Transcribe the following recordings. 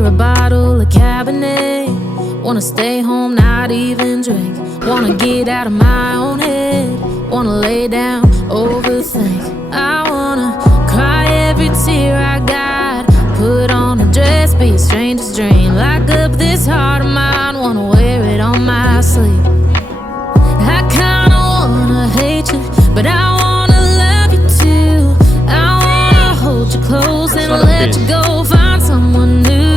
clear a bottle of Cabernet. Wanna stay home, not even drink. Wanna get out of my own head. Wanna lay down, overthink. I wanna cry every tear I got. Put on a dress, be a stranger's dream. Lock up this heart of mine, wanna wear it on my sleeve. I kinda wanna hate you, but I wanna love you too. I wanna hold you close and let you go, find someone new.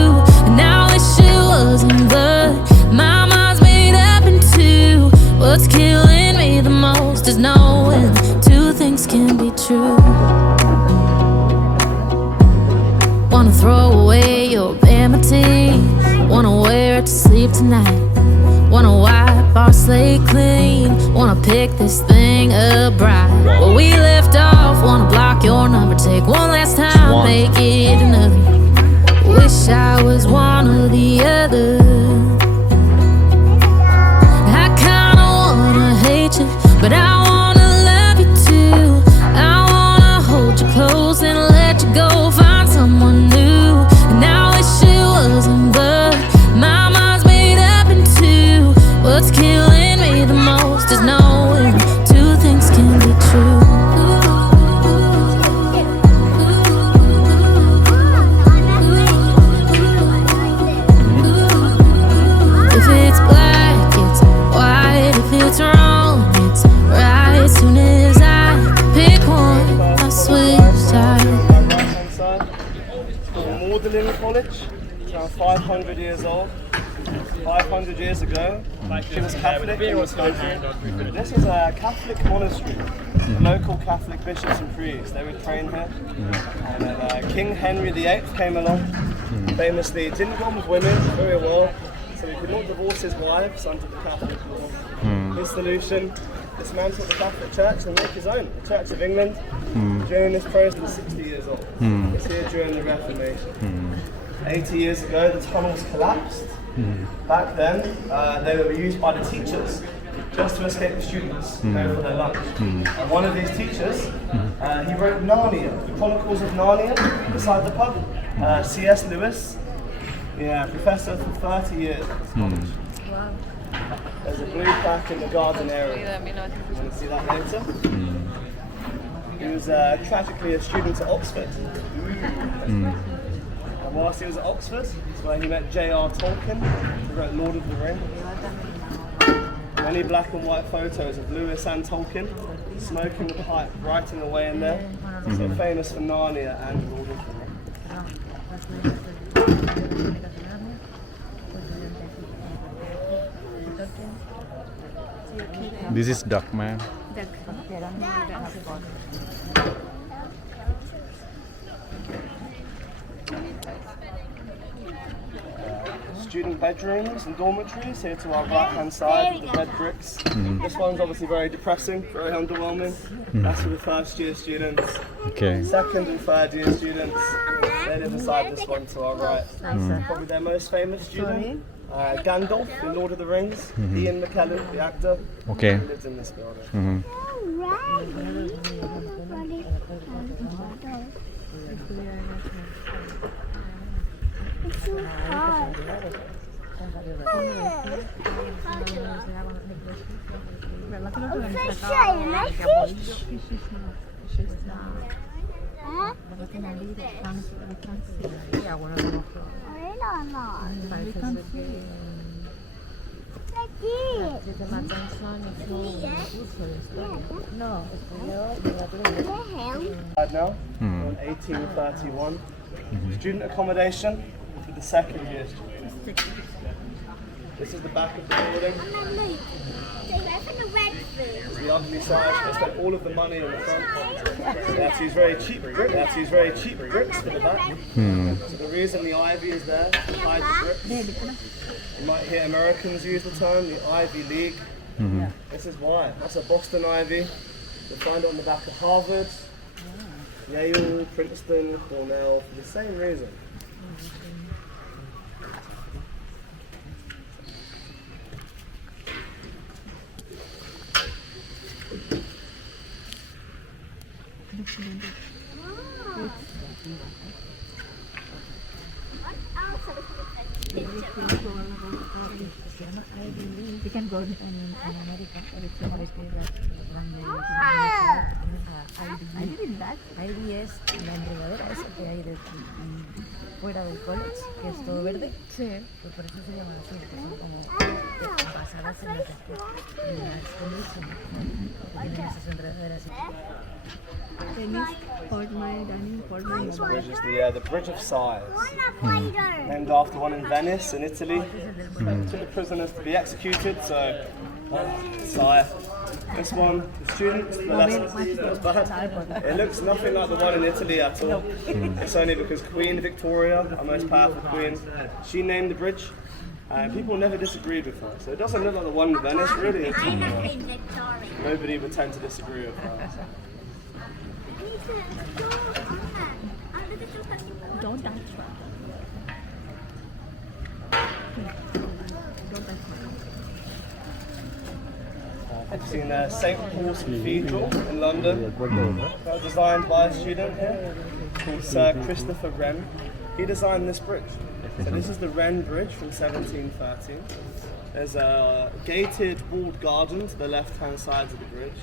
And I wish it wasn't, but my mind's made up in two. What's killing me the most is knowing two things can be true. Wanna throw away your vanity. Wanna wear it to sleep tonight. Wanna wipe our slate clean. Wanna pick this thing up right where we left off. Wanna block your number, take one last time, make it another. Wish I was one or the other. I kinda wanna hate you, but I wanna love you too. I wanna hold you close and let you go, find someone new. And I wish it wasn't, but my mind's made up in two. What's killing me the most is knowing two things can be true. If it's black, it's white. If it's wrong, it's right. Soon as I pick one, I switch sides. Magdalene College, it's around 500 years old. 500 years ago, she was Catholic in this country. This is a Catholic monastery. Local Catholic bishops and priests, they would train here. And then King Henry VIII came along, famously didn't go with women very well, so he could not divorce his wives under the Catholic law. His solution, dismantle the Catholic Church and make his own, the Church of England. During this process, was 60 years old. It's here during the Reformation. 80 years ago, the tunnels collapsed. Back then, they were used by the teachers just to escape the students, go for their lunch. And one of these teachers, he wrote Narnia, the Chronicles of Narnia, beside the pub. C.S. Lewis, professor for 30 years at this college. There's a blue plaque in the garden area. You want to see that later? He was tragically a student at Oxford. And whilst he was at Oxford, it's where he met J.R. Tolkien, who wrote Lord of the Rings. Many black and white photos of Lewis and Tolkien smoking the pipe, writing away in there. So famous for Narnia and Lord of the Rings. This is duck, man. Student bedrooms and dormitories here to our right hand side with the red bricks. This one's obviously very depressing, very underwhelming. That's for the first year students. Okay. Second and third year students, they live beside this one to our right. Probably their most famous student, Gandalf in Lord of the Rings, Ian McKellen, the actor, Okay. who lives in this building. Now, in 1831, student accommodation for the second year students. This is the back of the building. It's the ugly side. They spent all of the money in the front. They had to use very cheap bricks. They had to use very cheap bricks for the back. So the reason the ivy is there to hide the bricks. You might hear Americans use the term the Ivy League. This is why. That's a Boston ivy. You'll find it on the back of Harvard, Yale, Princeton, Cornell, for the same reason. We can go in America. ID es la enredadera esa que hay fuera del college, que es todo verde. Sí. Pues por eso se llaman así, que son como basadas en las condiciones. Tienen esas enredaderas. This bridge is the Bridge of Sighs, named after one in Venice in Italy. Took the prisoners to be executed, so sigh. This one, the students, the lessons, not bad. It looks nothing like the one in Italy at all. It's only because Queen Victoria, our most powerful queen, she named the bridge. And people never disagreed with her, so it doesn't look like the one in Venice, really. Nobody would tend to disagree with her. Don't touch I've seen St Paul's Cathedral in London, designed by a student here called Sir Christopher Wren. He designed this bridge. So this is the Wren Bridge from 1713. There's a gated walled garden to the left-hand side of the bridge.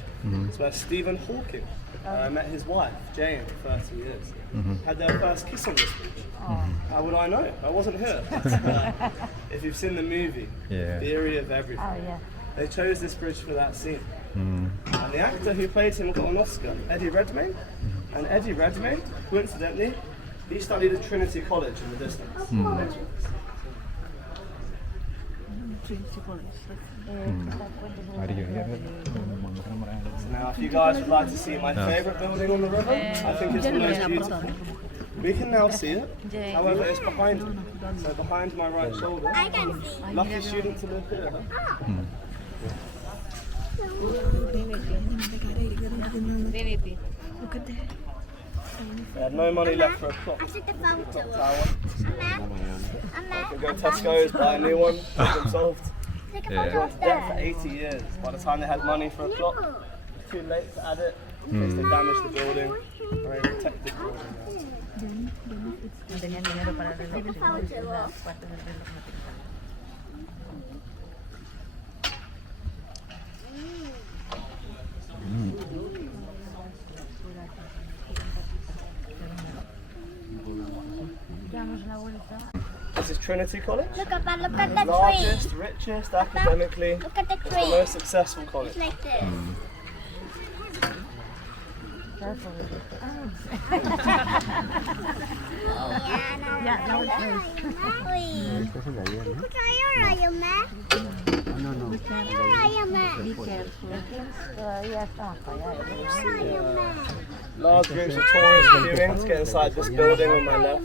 It's where Stephen Hawking met his wife, Jane, for 30 years. Had their first kiss on this bridge. How would I know? I wasn't here. If you've seen the movie, Theory of Everything, they chose this bridge for that scene. And the actor who played him got an Oscar, Eddie Redmayne. And Eddie Redmayne, coincidentally, he studied at Trinity College in the distance. Now, if you guys would like to see my favourite building on the river, I think it's the most beautiful. We can now see it, however it's behind me. So behind my right shoulder, lucky student to live here. They had no money left for a clock. Tower. They could go to Tesco's, buy a new one, problem solved. They went to debt for 80 years. By the time they had money for a clock, it's too late to add it. In case they damaged the building, or they protected the building. Tenían dinero para arreglar las partes del reloj material. This is Trinity College. Look at the Largest, tree. richest, academically, Look at the it's the tree. most successful college. Like this. Yeah, now it's nice. Look at your Iron Man. Your Iron Man. Todavía estamos para allá. Iron Man. Large groups of tourists queuing to get inside this building on my left.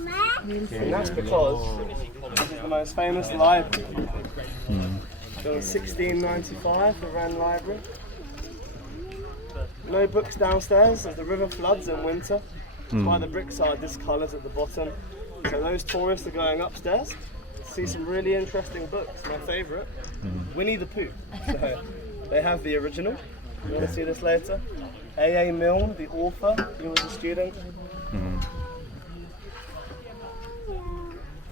And that's because this is the most famous library. Built in 1695, the Wren Library. No books downstairs as the river floods in winter. That's why the bricks are discoloured at the bottom. So those tourists are going upstairs to see some really interesting books. My favourite, Winnie the Pooh. So they have the original. You want to see this later? A.A. Milne, the author, he was a student.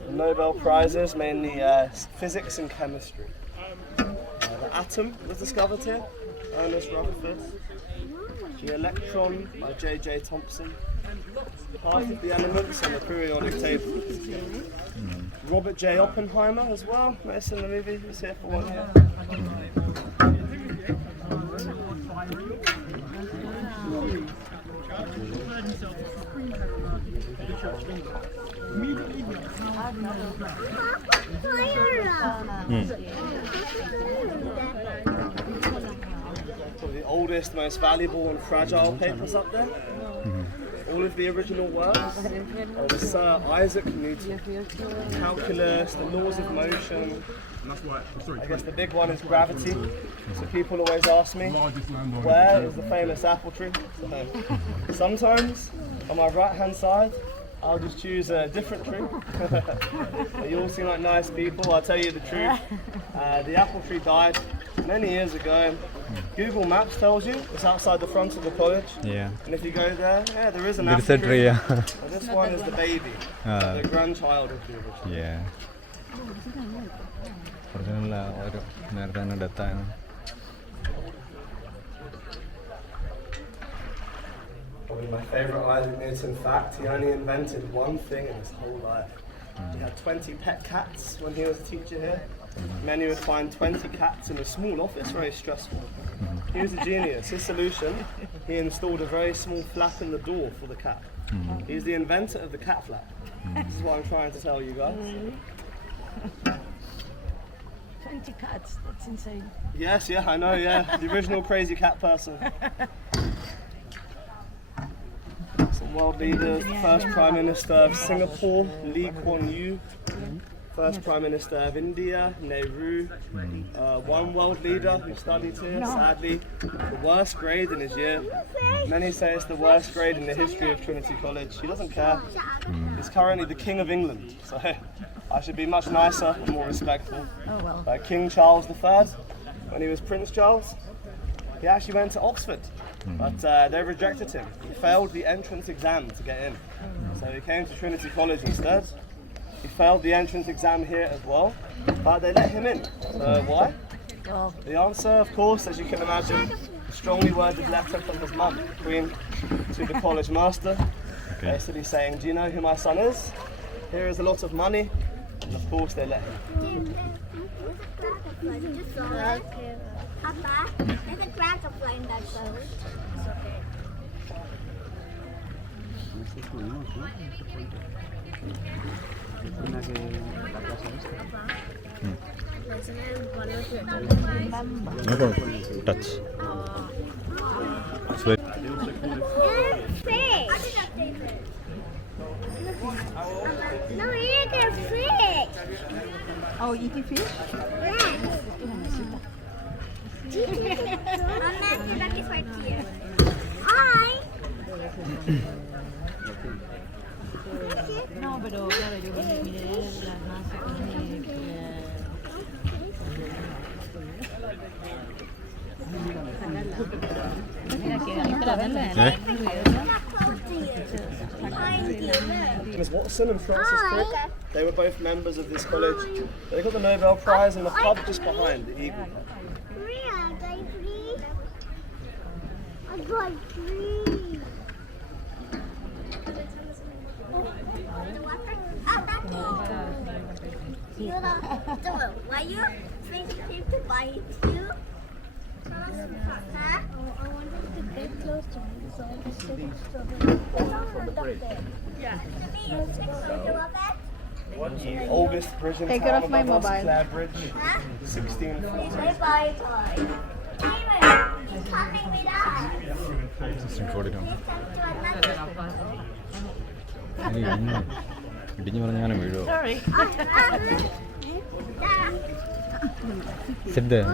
The Nobel Prizes, mainly physics and chemistry. The atom was discovered here, Ernest Rutherford. The electron by J.J. Thomson. Half of the elements on the periodic table. Robert J. Oppenheimer as well, nice in the movie, he's here for 1 year. One of the oldest, most valuable and fragile papers up there. All of the original works of Sir Isaac Newton. Calculus, the laws of motion. I guess the big one is gravity. So people always ask me, where is the famous apple tree? So sometimes on my right hand side, I'll just choose a different tree. You all seem like nice people, I'll tell you the truth. The apple tree died many years ago. Google Maps tells you it's outside the front of the college. Yeah. And if you go there, yeah, there is an There is a apple tree. Yeah. And this one is the baby, the grandchild of the original. Yeah. Original ഒരു നേരത്തെ തന്നെ ഡെത്താണ്. Probably my favourite Isaac Newton fact, he only invented one thing in his whole life. He had 20 pet cats when he was a teacher here. Many would find 20 cats in a small office very stressful. He was a genius. His solution, he installed a very small flap in the door for the cat. He's the inventor of the cat flap. This is what I'm trying to tell you guys. 20 cats, that's insane. Yes, yeah, I know, yeah. The original crazy cat person. Some world leaders, first Prime Minister of Singapore, Lee Kuan Yew. First Prime Minister of India, Nehru. One world leader who studied here, sadly, the worst grade in his year. Many say it's the worst grade in the history of Trinity College. He doesn't care. He's currently the King of England, so I should be much nicer and more respectful. Oh well. Like King Charles III, when he was Prince Charles, he actually went to Oxford, but they rejected him. He failed the entrance exam to get in, so he came to Trinity College instead. He failed the entrance exam here as well, but they let him in. So why? Well, The answer, of course, as you can imagine, a strongly worded letter from his mum, the Queen, to the college master, basically saying, "Do you know who my son is? Here is a lot of money." And of course, they let him. Papa, there's a dragonfly in that boat. It's okay. No problem. Touch. It's very Fish! No, eat a fish! oh, eating fish? Yes! Mama, that is right here. Hi! No, pero claro, yo miré las más mira que Eh? Miss Watson and Francis Crick, they were both members of this college. They got the Nobel Prize in the pub just behind, the Eagle. I got free. Why you think to buy it too? Huh? I wanted to get close to me, so I just took a strawberry. Yeah. Oldest bridge in Take town it off my above us, mobile. Clare Bridge, 16 Bye bye bye. You're coming with us. 1642. Come to another. ഇടിഞ്ഞു പറഞ്ഞാലും വീഴുമോ? Sorry. Sit there.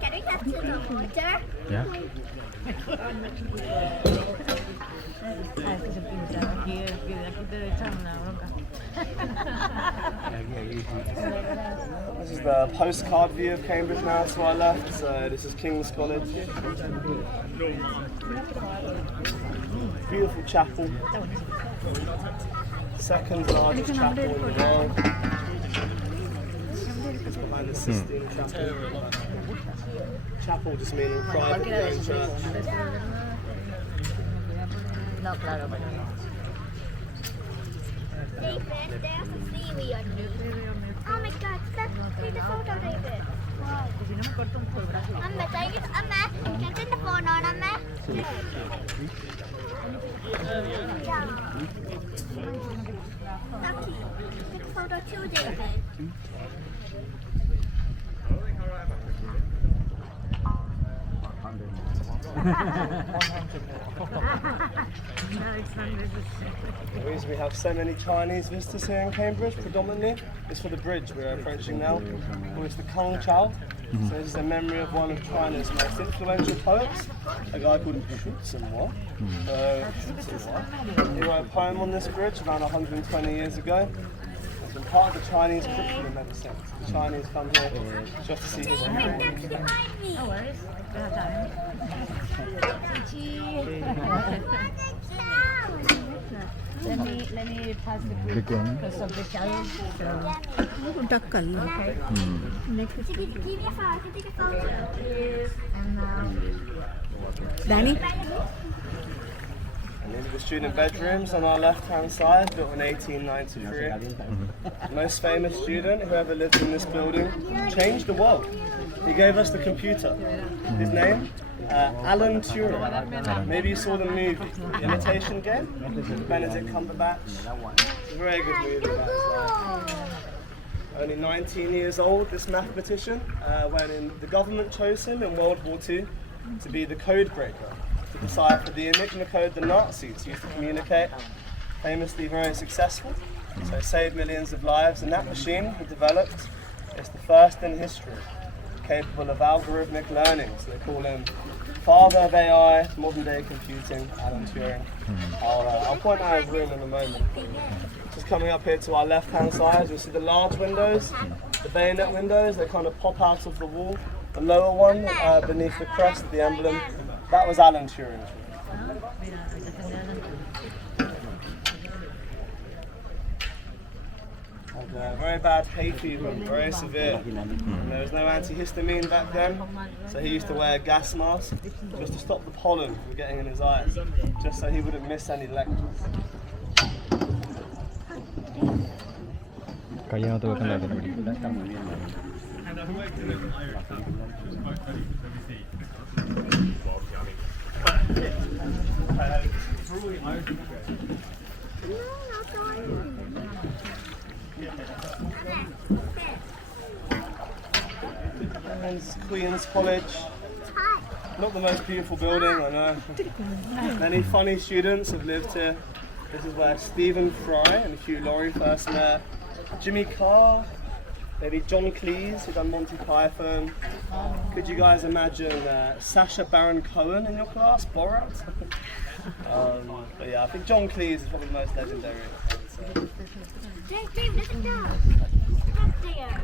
Can we have to the water? Yeah. Ah, es que se pinta. Aquí te echan una bronca. This is the postcard view of Cambridge now to our left. So this is King's College. Beautiful chapel. Second largest chapel in the world. It's behind the Sistine Chapel. Chapel just meaning private going church. No, claro, pero no. David, there's a seaweed on you. Oh my god, stop. Take the photo, David. Wow. Que si no me corto un poco el brazo. Amma, take it. Amma, can you turn the phone on, Amma? Yeah. Lucky. Take a photo too, David. The reason we have so many Chinese visitors here in Cambridge, predominantly, is for the bridge we're approaching now. It's the Kong Chao. So this is a memory of one of China's most influential poets, a guy called Xu Tsinghua. He wrote a poem on this bridge around 120 years ago. It's been part of the Chinese curriculum ever since. The Chinese come here just to see history. No worries. Let me pass the food Big one. because of the child. So, okay. Next is Give me a photo. Take a photo. and Danny? And these are the student bedrooms on our left-hand side, built in 1893. Most famous student who ever lived in this building, changed the world. He gave us the computer. His name? Alan Turing. Maybe you saw the movie, The Imitation Game? Benedict Cumberbatch. It's a very good movie. Only 19 years old, this mathematician, when the government chose him in World War II to be the code breaker, to decipher the Enigma code the Nazis used to communicate. Famously very successful, so saved millions of lives. And that machine he developed is the first in history capable of algorithmic learning. So they call him father of AI, modern day computing, Alan Turing. I'll point out his room in a moment. Just coming up here to our left hand side, you'll see the large windows, the bayonet windows, they kind of pop out of the wall. The lower one, beneath the crest, the emblem, that was Alan Turing's room. Had very bad hay fever, very severe. And there was no antihistamine back then, so he used to wear a gas mask just to stop the pollen from getting in his eyes, just so he wouldn't miss any lectures. കയ്യാത്ത വെക്കണ്ടായിരുന്നു Queen's College. Not the most beautiful building, I know. Many funny students have lived here. This is where Stephen Fry and Hugh Laurie first met. Jimmy Carr, maybe John Cleese, who done Monty Python. Could you guys imagine Sacha Baron Cohen in your class, Borat? But yeah, I think John Cleese is probably the most legendary. Dave, look at that. Up there.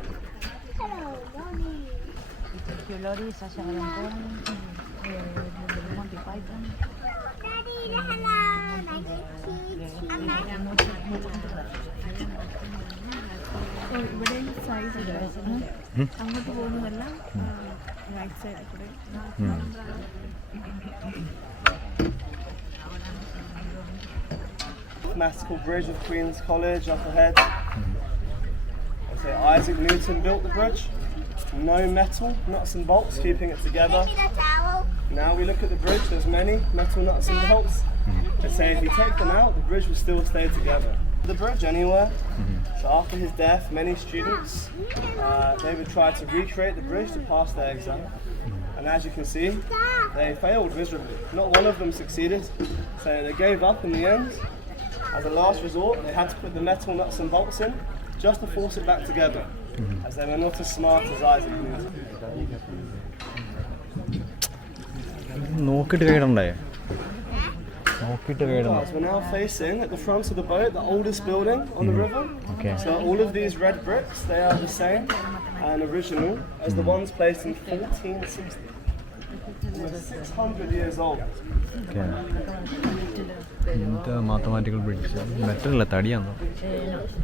Hello, mommy. Lori, Sasha Baron Cohen, Monty Python. Daddy, hello. Nice to meet you. I'm not. ഇവിടെ side അങ്ങോട്ട് പോകുന്നതെല്ലാം right സൈഡിൽ കൂടെ. Mathematical bridge of Queen's College up ahead. I say Isaac Newton built the bridge. No metal, nuts and bolts keeping it together. Give me the towel. Now we look at the bridge, there's many metal nuts and bolts. They say if you take them out, the bridge will still stay together. The bridge anywhere. So after his death, many students, they would try to recreate the bridge to pass their exam. And as you can see, they failed miserably. Not one of them succeeded. So they gave up in the end. As a last resort, they had to put the metal nuts and bolts in just to force it back together, as they were not as smart as Isaac Newton. നോക്കിയിട്ട് കൈയിടണ്ടേ നോക്കിയിട്ട് കൈയിടണം We're now facing at the front of the boat, the oldest building on the river. Okay. So all of these red bricks, they are the same and original as the ones placed in 1460. Almost 600 years old. Okay എന്ത് mathematical bridge മെറ്റലല്ല തടിയാണോ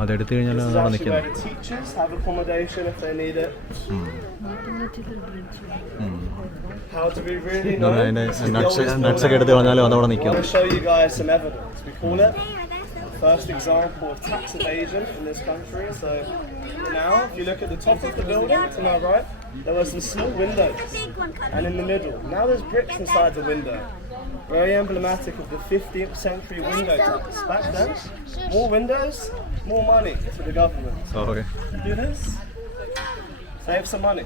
അതെടുത്തു കഴിഞ്ഞാൽ This is അവിടെ actually where നിൽക്കുന്നത് the teachers have accommodation if they need it. How do we really know? അതിൻ്റെ This is the nuts oldest നട്ട്സൊക്കെ building. എടുത്ത് കളഞ്ഞാലും അതവിടെ I നിൽക്കും want to show you guys some evidence. We call it the first example of tax evasion in this country. So now, if you look at the top of the building to my right, there were some small windows, and in the middle, now there's bricks inside the window. Very emblematic of the 15th century window tax. Back then, more windows, more money to the government. Okay Do this, save some money.